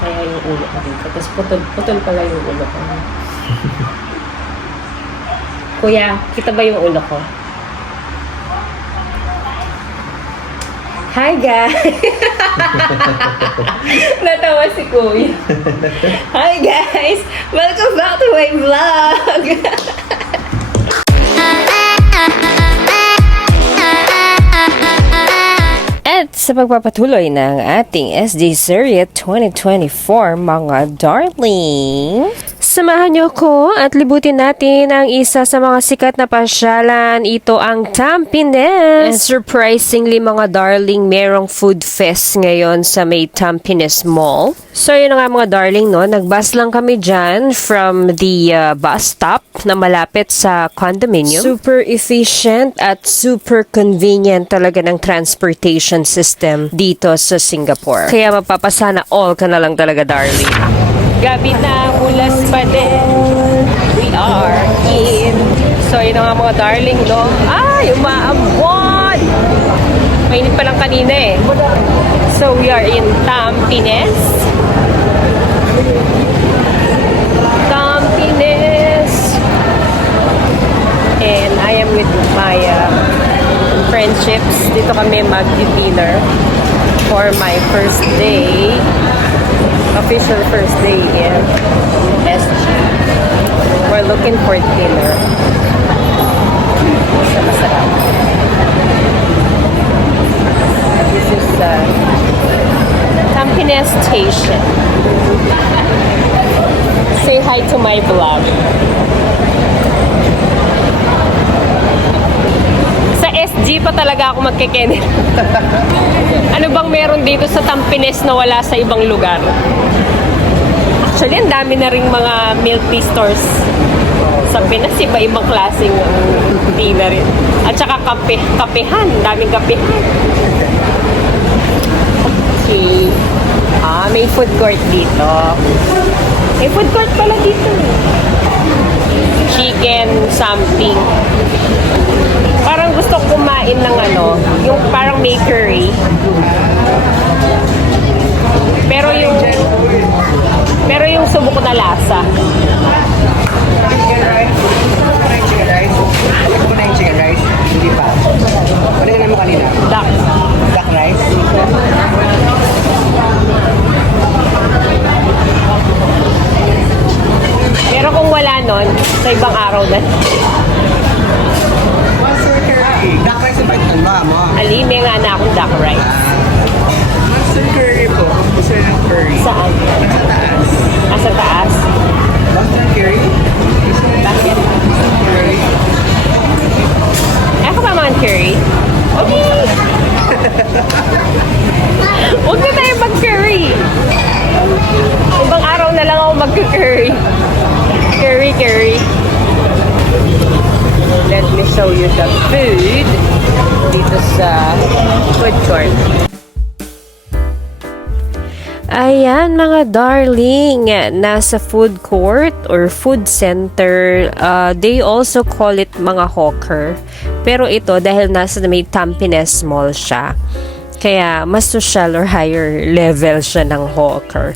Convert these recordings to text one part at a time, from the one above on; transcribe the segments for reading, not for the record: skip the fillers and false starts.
kaya yung ulo ko dito. Tapos putol pala yung ulo ko. Kuya, kita ba yung ulo ko? Hi guys! Natawa si Kuya. Hi guys! Welcome back to my vlog! At sa pagpapatuloy ng ating SD Serie 2024, mga darling, samahan niyo ko at libutin natin ang isa sa mga sikat na pasyalan. Ito ang Tampines. And surprisingly, mga darling, merong food fest ngayon sa may Tampines Mall. So yun nga mga darling, no? Nagbus lang kami dyan from the bus stop na malapit sa condominium. Super efficient at super convenient talaga ng transportation system dito sa Singapore. Kaya mapapasana all ka na lang talaga, darling. Gabi na, ulas pa din. We are in. So, yun nga mga darling, no? Ay, umaambon! Mainit pa lang kanina eh. So, we are in Tampines. Tampines. And I am with my friendships. Dito kami mag-dinner for my first day. Official first day in SG. We're looking for dinner. Masarap. This is Tampines Station. Say hi to my vlog. Sa SG pa talaga ako magkikinin. Ano bang meron dito sa Tampines na wala sa ibang lugar? Actually, ang dami na ring mga milk tea stores sa Pinas. Iba-ibang klaseng tea na rin. At saka kapehan. Daming kapehan. Okay. May food court dito. May food court pala dito. Chicken something. Parang gusto ko kumain ng yung parang may curry. Pero yung subok na lasa. Chicken rice? Hindi pa. Ano ka naman kanina? Duck. Duck rice? Pero kung wala nun, sa ibang araw na. Monster curry. Duck rice yung bite ng mama. Alime nga na akong duck rice. Monster curry po. Gusto ng curry. Saan? Nasa taas. Sa taas? Monster curry? Bakit? Curry. Ako pa mga curry. Okay. Huwag na tayo mag-curry. Ibang araw na lang ako mag-curry. Curry. Let me show you the food dito sa food court. Ayan mga darling, nasa food court or food center, they also call it mga hawker. Pero ito dahil nasa may Tampines Mall siya, kaya mas social or higher level siya ng hawker.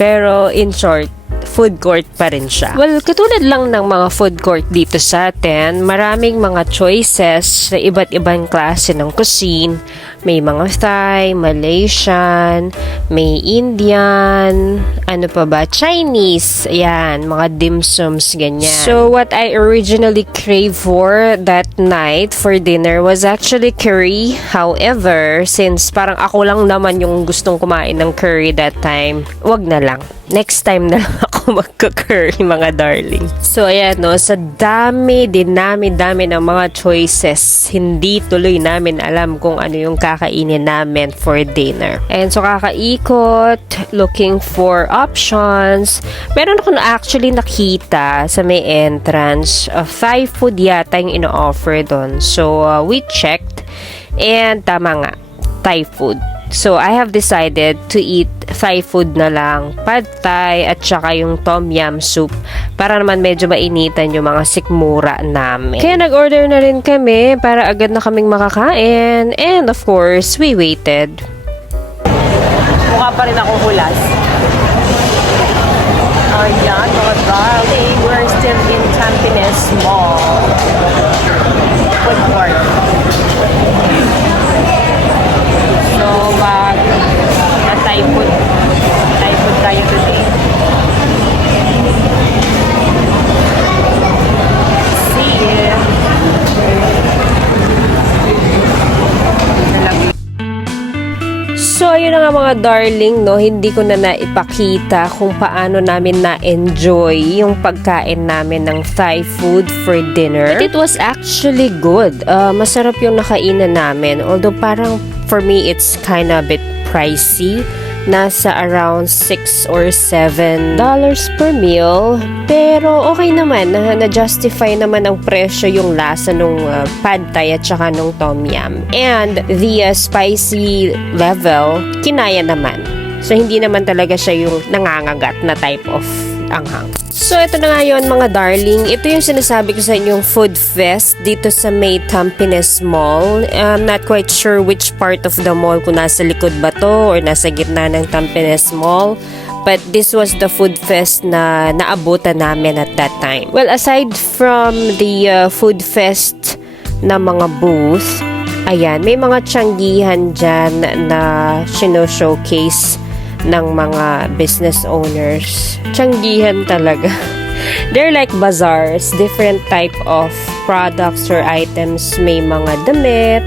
Pero in short, food court pa rin siya. Well, katulad lang ng mga food court dito sa atin, maraming mga choices sa iba't ibang klase ng cuisine. May mga Thai, Malaysian, may Indian, ano pa ba, Chinese, ayan, mga dim sums, ganyan. So, what I originally crave for that night for dinner was actually curry. However, since parang ako lang naman yung gustong kumain ng curry that time, wag na lang. Next time na lang ako magka-curry, mga darling. So, ayan, no, sa dami ng mga choices, hindi tuloy namin alam kung ano yung kakainin namin for dinner. And so, kakaikot, looking for options. Meron ako actually nakita sa may entrance, Thai food yata yung ino-offer doon. So, we checked, and tama nga, Thai food. So, I have decided to eat Thai food na lang, pad Thai at saka yung tom yum soup para naman medyo mainitan yung mga sikmura namin. Kaya nag-order na rin kami para agad na kaming makakain, and of course, we waited. Mukha pa rin akong hulas. Ayan, mga darling. We're still in Tampines Mall. Food court. So, Thai food. Thai food tayo today. See you. So, ayun na nga mga darling, no? Hindi ko na naipakita kung paano namin na-enjoy yung pagkain namin ng Thai food for dinner. But it was actually good. Masarap yung nakainan namin. Although parang for me, it's kind of a bit pricey. Nasa around $6 or $7 per meal. Pero okay naman, na-justify naman ang presyo yung lasa nung pad thai at saka nung tom yum. And the spicy level, kinaya naman. So hindi naman talaga siya yung nangangagat na type of anghang. So, ito na nga yun mga darling. Ito yung sinasabi ko sa inyong food fest dito sa May Tampines Mall. I'm not quite sure which part of the mall, kung nasa likod ba to or nasa gitna ng Tampines Mall. But this was the food fest na naabutan namin at that time. Well, aside from the food fest na mga booth, ayan, may mga tiyanggihan dyan na showcase ng mga business owners. Tiyanggihan talaga. They're like bazaars, different type of products or items. May mga damit,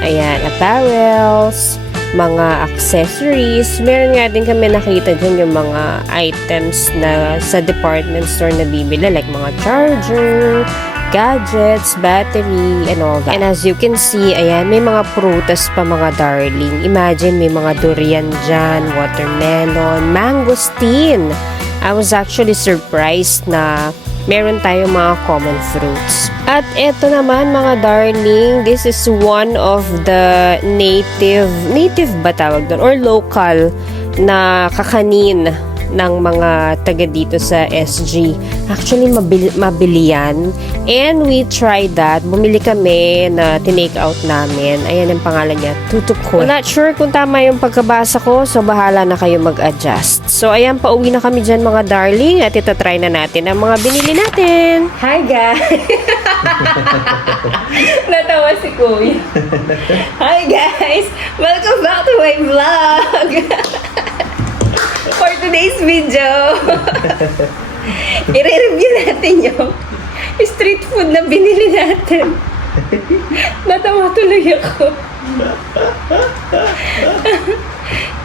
ayan, apparels, mga accessories. Meron nga din kami nakita dyan yung mga items na sa department store na bibili, like mga charger, gadgets, battery, and all that. And as you can see, ayan, may mga prutas pa mga darling. Imagine, may mga durian dyan, watermelon, mangosteen. I was actually surprised na meron tayong mga common fruits. At eto naman mga darling, this is one of the native ba tawag doon? Or local na kakanin ng mga taga dito sa SG. Actually, mabili yan. And we tried that. Bumili kami na tinake out namin. Ayan ang pangalan niya, Tutukot. I'm not sure kung tama yung pagkabasa ko, so bahala na kayo mag-adjust. So, ayan, pauwi na kami dyan mga darling at itatry na natin ang mga binili natin. Hi guys! Natawa si Kuya. Hi guys! Welcome back to my vlog! For today's video, i-review natin yung street food na binili natin. Natawa tuloy ako.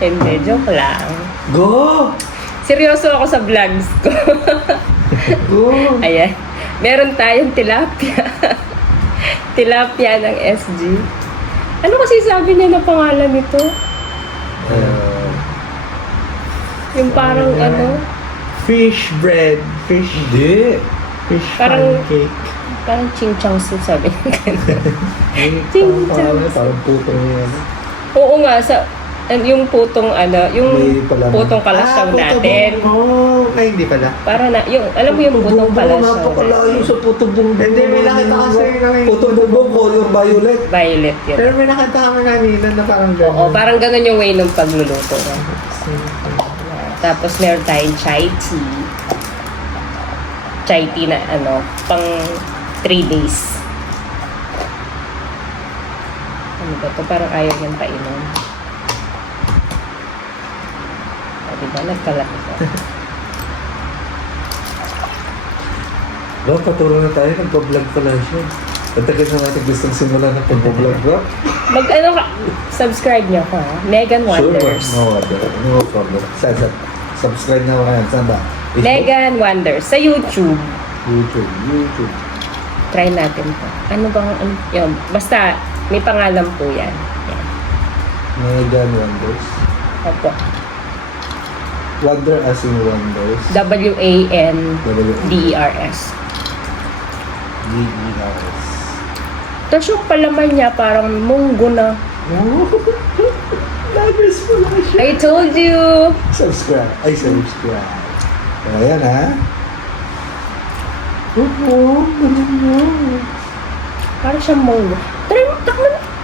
Hindi, joke lang. Go! Seryoso ako sa vlogs ko. Go! Ayan. Meron tayong tilapia. Tilapia ng SG. Ano kasi sabi niya na pangalan nito? Yung parang Fish bread. Fish. Hindi. Fish Parang- pancake. parang ching-chong soup sabi niya. Parang pangalan, parang putong yan. Oo nga, yung putong yung May palaman. putong kalasyaw natin. Oh, ay hindi pala. Para na, alam mo yung putong kalasyaw Napakalayo natin. sa putong bumbong. Hindi, may nakita kasi putong bumbong color violet. Violet yun. Pero may nakita kami kanina na parang gano'n. Oo, parang ganun yung way ng pagluluto. Tapos meron tayong chai tea. Chai tea na pang 3 days. Ano ba to? Parang ayaw niyang painom. Diba? Nagkalat ito. Patuloy na tayo. Nagpa-vlog pala siya. Patagal na natin gustong simulan ng pag-vlog ba? Subscribe niyo ako ha. Megan Wonders. Sure. No problem. Subscribe na ako kayo. Saan ba? Facebook? Megan Wonders. Sa YouTube. YouTube. Try natin to. Ano bang, yun. Basta, may pangalan po yan. Yan. Megan Wonders. Opo. Wonder as in wonders. Wanders. DERS. Tasok palaman niya, parang munggo na. Lovers pala siya. I told you! Subscribe. Ayan ha. Parang siyang munggo. Try mo,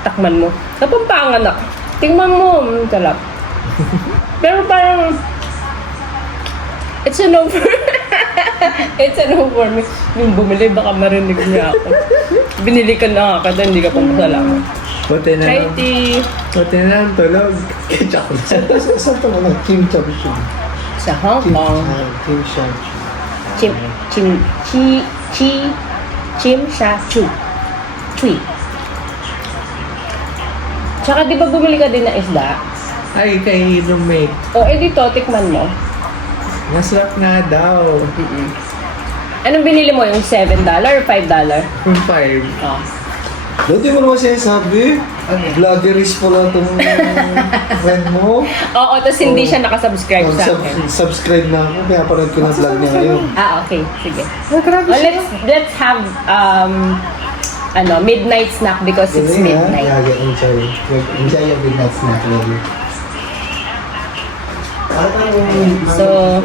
takman mo. Napampangan ako. Tingnan mo, sarap. Pero parang, It's a no for... It's a no for me. Yung bumili, baka marinig niya ako. Binili ka na ako, hindi ka pa masalamat. Buti na Hi, lang. T. Buti na lang tulog. Chocolate. Saan ito mga Kim Champion? Sa Hong Kong. Kim Champion. Chim Sha Chu. Chui. Tsaka di ba bumili ka din ng isda? Ay, kay roommate. O, dito, tikman mo. Masarap nga daw. Anong binili mo? Yung $7 or $5? Kung 5. Oh. Dati mo naman sinasabi, vloggeries pala itong friend mo. Oo, tapos hindi siya nakasubscribe sa akin. Subscribe na ako, kaya parang ko na vlog niya ngayon. Okay. Sige. Grabe Oh, let's have midnight snack because it's midnight. Enjoy. Enjoy your midnight snack, lady. So,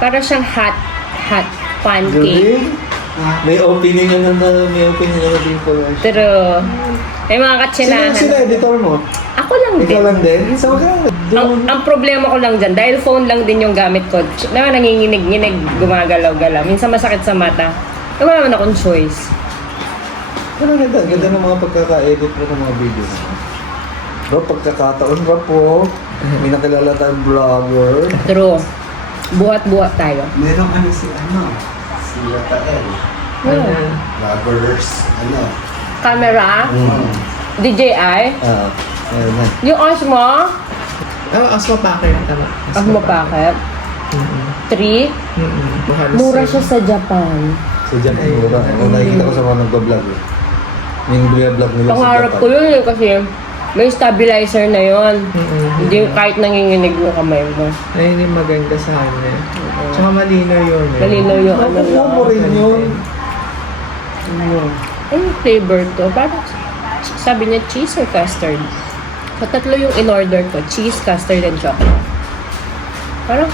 para siyang hot pancake. May opening na din po. Pero, may mga katsinahan. Sino editor mo? Ako lang din. Ikaw lang din? Sa mga Ang problema ko lang dyan, dahil phone lang din yung gamit ko, nanginginig-nginig, gumagalaw-galaw. Minsan masakit sa mata. Wala naman akong choice. Ano ganda? Ganda ng mga pagkaka-edit mo ng mga videos. Bro, pagkakataon ba po? May nakilala tayong vlogger. True. Buhat-buhat tayo. Meron ano si Rafael. Vloggers, Camera, DJI, Ayun na. yung Osmo, Asma Packer. Tama. Osmo Packet, 3, mura siya sa Japan. Sa Japan, mura. Kung nakikita ko sa mga nagbablog eh. Yung vlog nila sa Pangarap Japan. ko yun eh, kasi may stabilizer na yun. Hindi kahit nanginginig yung kamay mo. Ayun yung maganda sa kanya. Tsaka malinaw yun eh. Malinaw yung ano Nakuha lang. mo rin yun. Anong flavor to? Parang sabi niya cheese or custard. So, tatlo yung in-order ko. Cheese, custard, and chocolate. Parang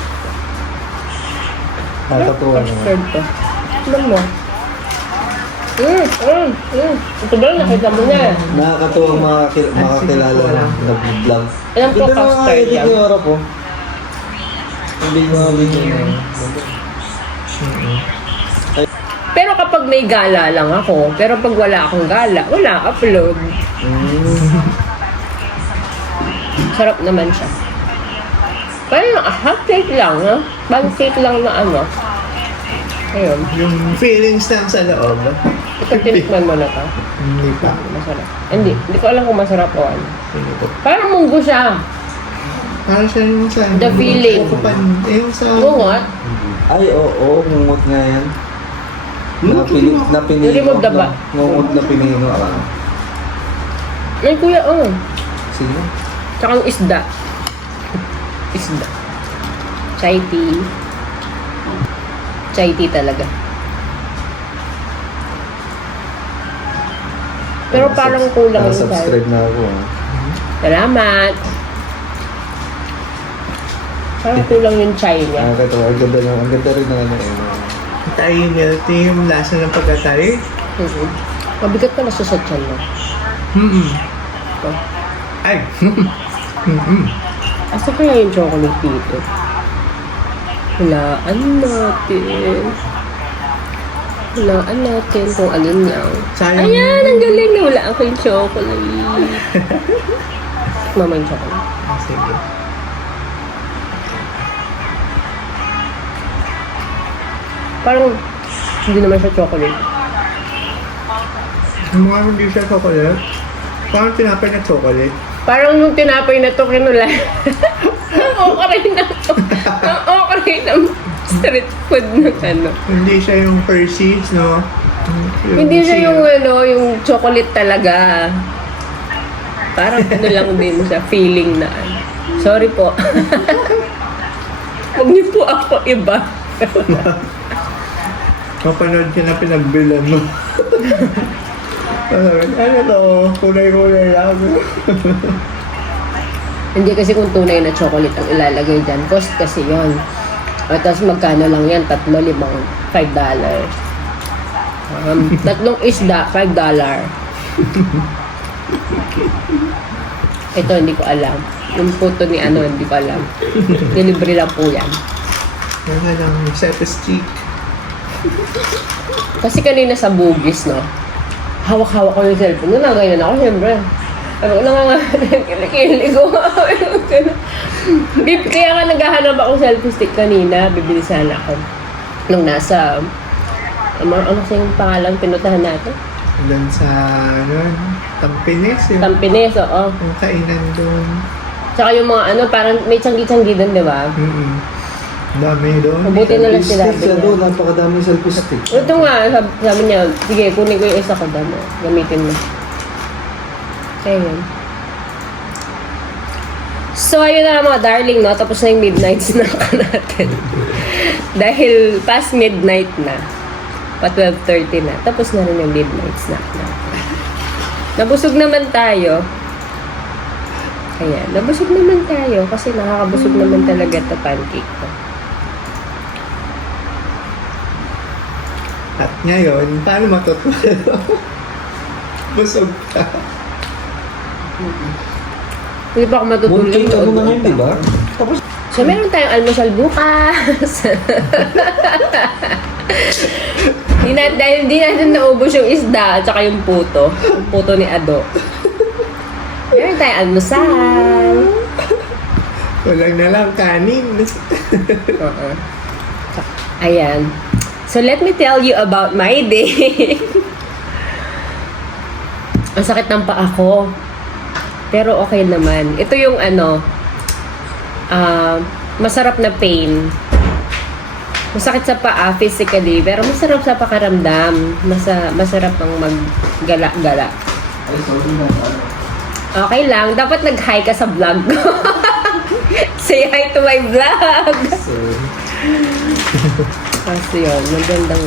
Nakakatuwa naman. custard to. Tignan mo. Ito ba? Nakita mo na. Nakakatuwa makakilala ng nag-vlog. Alam ko, Ganda ng mga custard edit yan. ni Ora po. Hindi mga video na yun. Pero kapag may gala lang ako, pero pag wala akong gala, wala upload. Sarap naman siya. Parang hot cake lang, no? Pancake lang na ano. Ayun. Yung feelings lang sa loob. Ito, tinikman mo na to. Hindi pa. Masarap. Hindi ko alam kung masarap o ano. Sige po. Parang munggo siya. Para siya yung sa... The feeling. Yung sa... Bungot. Ay, oo. Ngungot nga yan. Napinino. Remove the ba? Ngungot na pinino. Ay, kuya, Sige. Tsaka yung isda. Isda. Chai tea. Chai tea talaga. Pero parang kulang yung chai. Subscribe na ako. Salamat. Parang kulang yung chai niya. Nakakatuwa. Ang ganda rin ng ano eh. Tayo milk tea, yung lasa ng pagkatari. Mabigat pala siya sa tiyan mo. Ito. Ay! Asa kaya yung chocolate dito? Hulaan natin kung alin yan. Sayang. Ayan, ang galing na wala ako yung chocolate. Mama yung chocolate. Sige. Parang hindi naman siya chocolate. Yung mga hindi siya chocolate, parang tinapay na chocolate. Parang yung tinapay na to kinula. Ang okray na to. Ang okray ng street food ng ano. Hindi siya yung Hershey's, no? Hindi siya yung yung chocolate talaga. Parang ano lang din siya, feeling na ano. Sorry po. Huwag niyo po ako iba. Mapanood ka na pinagbilan mo. Ano to? Kulay-kulay lang. Hindi kasi kung tunay na chocolate ang ilalagay dyan. Cost kasi yon. At tapos magkano lang yan? 3, 5, $5. Tatlong isda, $5. Ito, hindi ko alam. Yung photo ni ano, hindi ko alam. Delivery lang po yan. Mga ng self-stick. Kasi kanina sa bugis, no? Hawak-hawak ko yung cellphone. Nung ganyan ako, siyempre. Ano, nangangakilig ko. Kaya nga naghahanap ako selfie stick kanina. Bibili sana ako. Nung nasa... ano kasi yung pangalan pinutahan natin? Doon sa, Tampines. Yung Tampines, oo. yung kainan doon. Tsaka yung mga parang may tiyanggi-tiyanggi doon, di ba? Dami doon. Mabuti na lang Selfie sila. stick siya doon, napakadami selfie stick. Ito nga, sabi niya, sige, kunin ko yung isa ko damo. Gamitin mo. Kaya yun. So, ayun na mga darling, no? Tapos na yung midnight snack natin. Dahil past midnight na. Pa 12:30 na. Tapos na rin yung midnight snack natin. Nabusog naman tayo. Ayan, nabusog naman tayo. Kasi nakakabusog naman talaga ito pancake ko. At ngayon, paano matutulog? Busog ka. Hindi pa ako matutulog. Mooncake ano na yun, di ba? Tapos, So, meron tayong almusal bukas. Dahil hindi natin naubos yung isda at saka yung puto. Yung puto ni Ado. Meron tayong almusal. Walang na lang kanin. Oo. Ayan. So, let me tell you about my day. Ang sakit ng paa ko. Pero okay naman. Ito yung masarap na pain. Masakit sa paa physically, pero masarap sa pakaramdam. Masarap ang maggala-gala. Ay, sorry na. Okay lang. Dapat nag-hi ka sa vlog ko. Say hi to my vlog. Kasi yun, magandang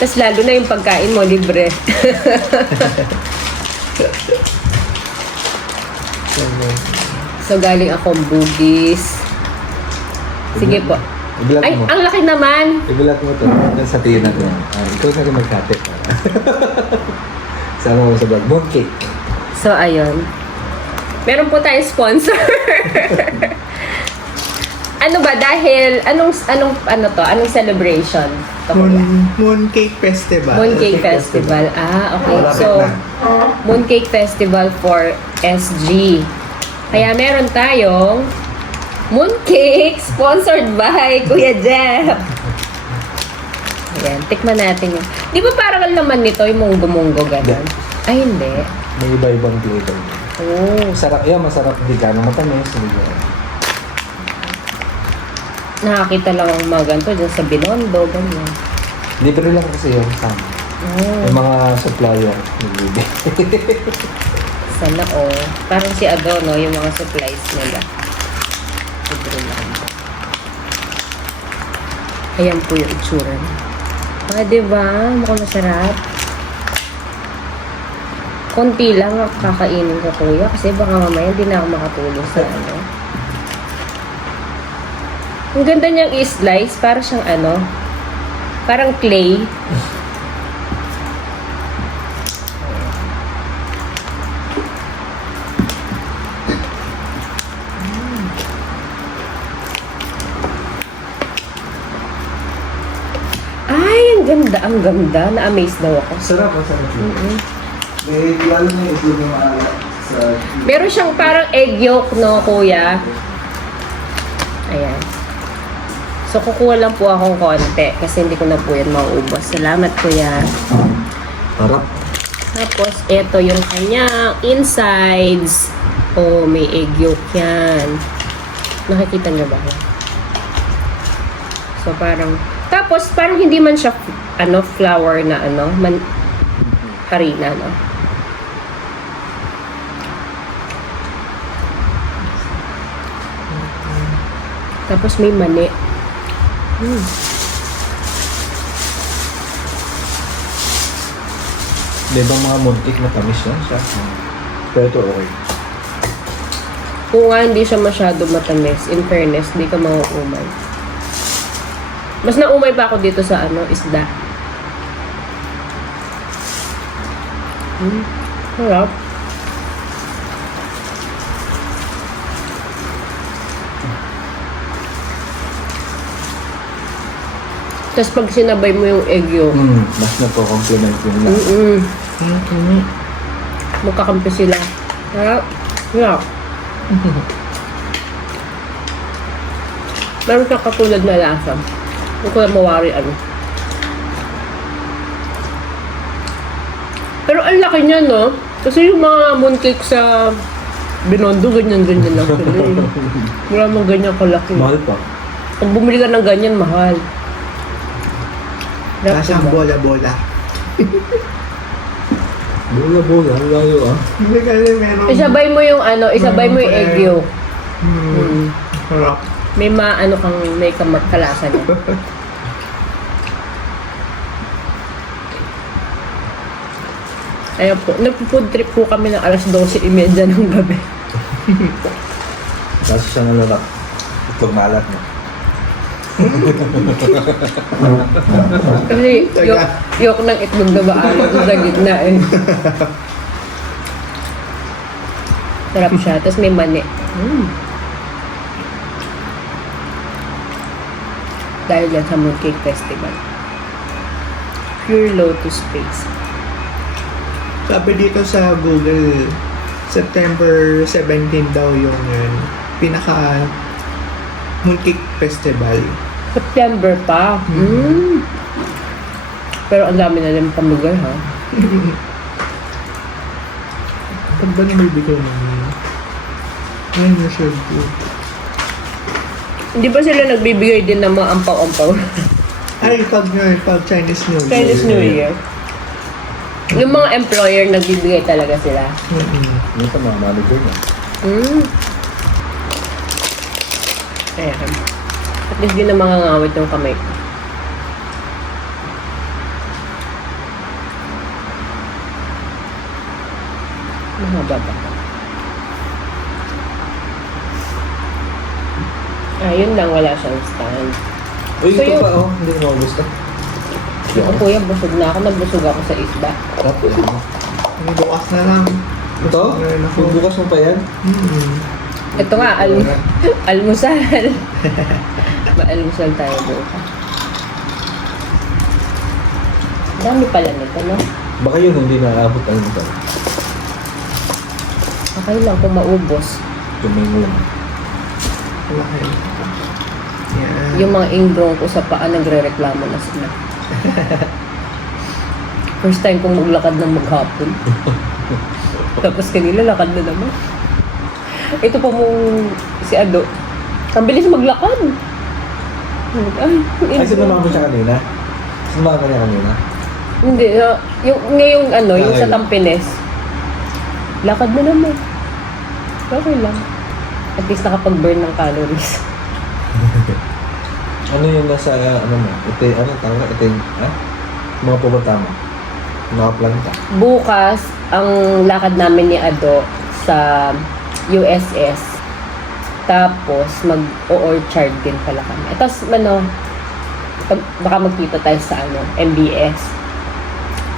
Tapos lalo na yung pagkain mo, libre. So, galing akong bugis. Sige po. i-vlog Ay, mo. ang laki naman. I-vlog mo to. Sa tingin natin. Ikaw na rin magkate. Sama mo sa vlog. Mooncake. So, ayun. Meron po tayong sponsor. Ano ba? Dahil, anong celebration? Ito, kuya? Mooncake Festival. Mooncake Festival. Ah, okay. So, Mooncake Festival for SG. Kaya meron tayong mooncake sponsored by Kuya Jeff. Ayan, tikman natin yun. Di ba parang ang laman nito, yung munggo-munggo gano'n? Ay, hindi. May iba-ibang flavor. Oh. Masarap yan. Masarap. Hindi ka na matamis. Nakakita lang ang mga ganito dyan sa Binondo, ganyan. Libre lang kasi yun. Sama. Oh. Yung mga supplier. Nagbibigay. Sana parang si Ado, no? Yung mga supplies nila. Libre lang. Ayan po yung itsura niya. Ah, diba? Mukhang masarap. Konti lang ang kakainin ko, kuya. Kasi baka mamaya hindi na ako makatulog sa Ang ganda niyang i-slice. Para siyang parang clay. Ay, ang ganda, ang ganda. Na-amaze daw ako. Sarap. Masarap yun. May lalo na yung itlog na maalat sa... Meron siyang parang egg yolk, no, kuya? Ayan. So, kukuha lang po akong konti kasi hindi ko na po yan mauubos. Salamat, kuya. Harap. Tapos, ito yung kanyang insides. Oh, may egg yolk yan. Nakikita niyo ba? So, parang... Tapos, parang hindi man siya, flour na, harina, no? Tapos, may mani. Di ba mga mooncake na tamis yan siya? Pero ito okay. Kung nga hindi siya masyado matamis, in fairness, hindi ka mauumay. Mas naumay pa ako dito sa isda. Sarap. Tapos pag sinabay mo yung egg yolk, Mas nagko-complement yung lasa. magkakampi sila. Yeah. Meron siyang katulad na lasa. Hindi ko lang mawari ano. Pero ang laki niya, no? Kasi yung mga mooncake sa Binondo, ganyan-ganyan lang sila. Wala mang ganyan kalaki. Mahal pa. Pag bumili ka ng ganyan, mahal. Lasang bola-bola. Bola-bola, ang layo ah. Hindi kasi meron... Isabay mo yung ano, isabay mo yung egg yolk. Sarap. May maano kang may kalasa niya. Ayun po, nag-food trip po kami ng alas 12:30 ng gabi. Kaso siya nalalak. Ito malat mo. Kasi yok ng itlog na baalat sa gitna eh. Sarap siya, tapos may mani. Dahil yan sa Mooncake Festival. Pure Lotus Space. Sabi dito sa Google, September 17 daw yung pinaka Mooncake Festival. September pa. Pero ang dami na rin pamugal ha. Pag ba nabibigay namin? Ay, na-share ko. Hindi ba sila nagbibigay din ng mga ampaw-ampaw? Ay, pag Chinese New Year. Chinese New Year. Yung mga employer nagbibigay talaga sila. Yung sa mga manager niya. Ayan. At least din na mangangawit yung kamay ko. Mahaba ba? Yun lang, wala siyang stand. Uy, So ito yung- pa oh. Hindi ko maubos ka. Yung kuya, busog na ako. Nabusog ako sa isda. Tapos ano? Ay, bukas na lang. Ito? Meron ako. Bukas mo pa yan? Ito nga, almusal. Maalmusal tayo bukas. Dami pala nito, no? Baka yun hindi naabot ang ito. Okay lang kung maubos. Tumingo lang. Wala kayo. Yan. Yung mga ingrong ko sa paa, nagre-reklamo na sila. First time kong maglakad ng maghapon. Tapos kanila lakad na naman. Ito po mong si Ado. Ang bilis maglakad. Ay, sinamahan mo siya kanina? Sinamahan ka niya kanina? Hindi. Yung ngayong ano, yung sa Tampines. Lakad na naman. Okay lang. At least nakapag-burn ng calories. Ano yung nasa, ano mo? Ito, ano tawag? Ito yung, mga pumunta mo? Mga planta. Bukas, ang lakad namin ni Ado sa USS. Tapos, mag-orchard din pala kami. Tapos, ano, baka magkita tayo sa ano, MBS.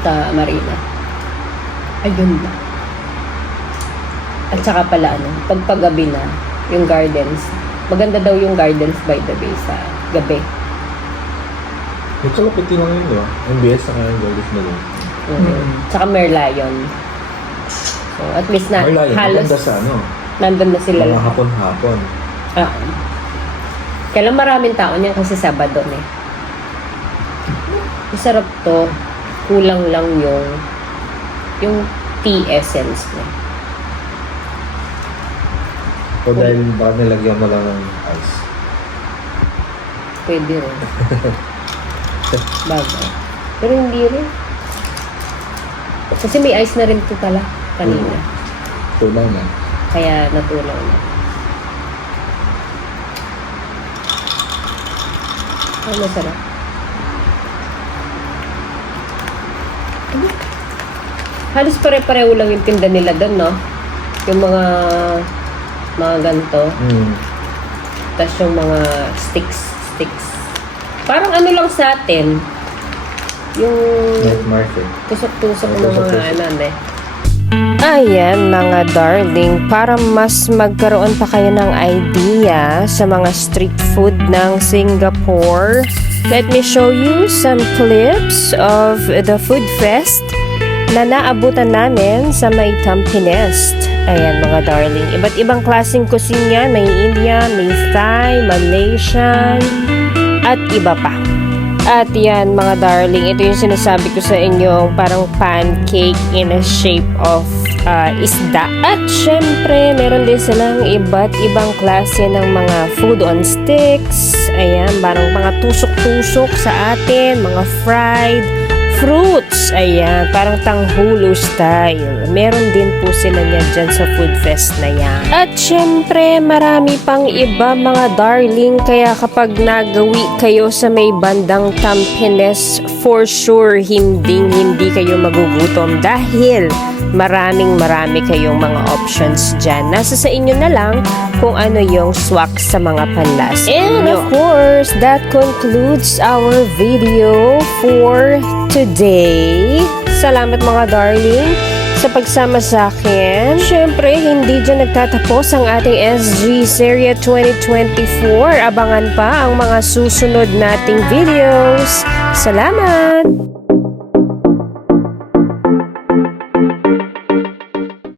Sa Marina. Ayun na. At saka pala, ano, pagpagabi na, yung gardens. Maganda daw yung gardens by the bay sa gabi. May kalapit din lang yun, di ba? MBS na kaya yung Goldis na doon. Tsaka Merlion. So, at least na Marlayan, halos maganda sa ano? nandun na sila Mga lahat. hapon-hapon. Kailan maraming tao niyan kasi Sabado eh. Masarap to. Kulang lang yung tea essence niya. O dahil baka nilagyan mo lang ng ice. Pwede rin. Bagay. Pero hindi rin. Kasi may ice na rin to pala kanina. Tunaw na. Kaya natulaw na. Ay, masarap. Ano? Halos pare-pareho lang yung tinda nila doon, no? Yung mga ganito. Tapos yung mga sticks. Parang ano lang sa atin. Yung Night market. tusok-tusok ng mga Tusok-tusok. ano eh. Ayan mga darling, para mas magkaroon pa kayo ng idea sa mga street food ng Singapore, Let me show you some clips of the food fest na naabutan namin sa may Tampines. Ayan mga darling, iba't ibang klaseng kusinya, may Indian, may Thai, Malaysian, at iba pa. At yan mga darling, ito yung sinasabi ko sa inyo, parang pancake in a shape of isda. At syempre, meron din silang iba't ibang klase ng mga food on sticks. Ayan, parang mga tusok-tusok sa atin, mga fried fruits. Ayan, parang tanghulo style. Meron din po sila niya dyan sa food fest na yan. At syempre, marami pang iba mga darling. Kaya kapag nagawi kayo sa may bandang Tampines, for sure, hindi kayo magugutom dahil marami kayong mga options dyan. Nasa sa inyo na lang kung ano yung swak sa mga panlas. And of course, that concludes our video for today. Salamat mga darling sa pagsama sa akin. Syempre, hindi dyan nagtatapos ang ating SG Serie 2024. Abangan pa ang mga susunod nating videos. Salamat!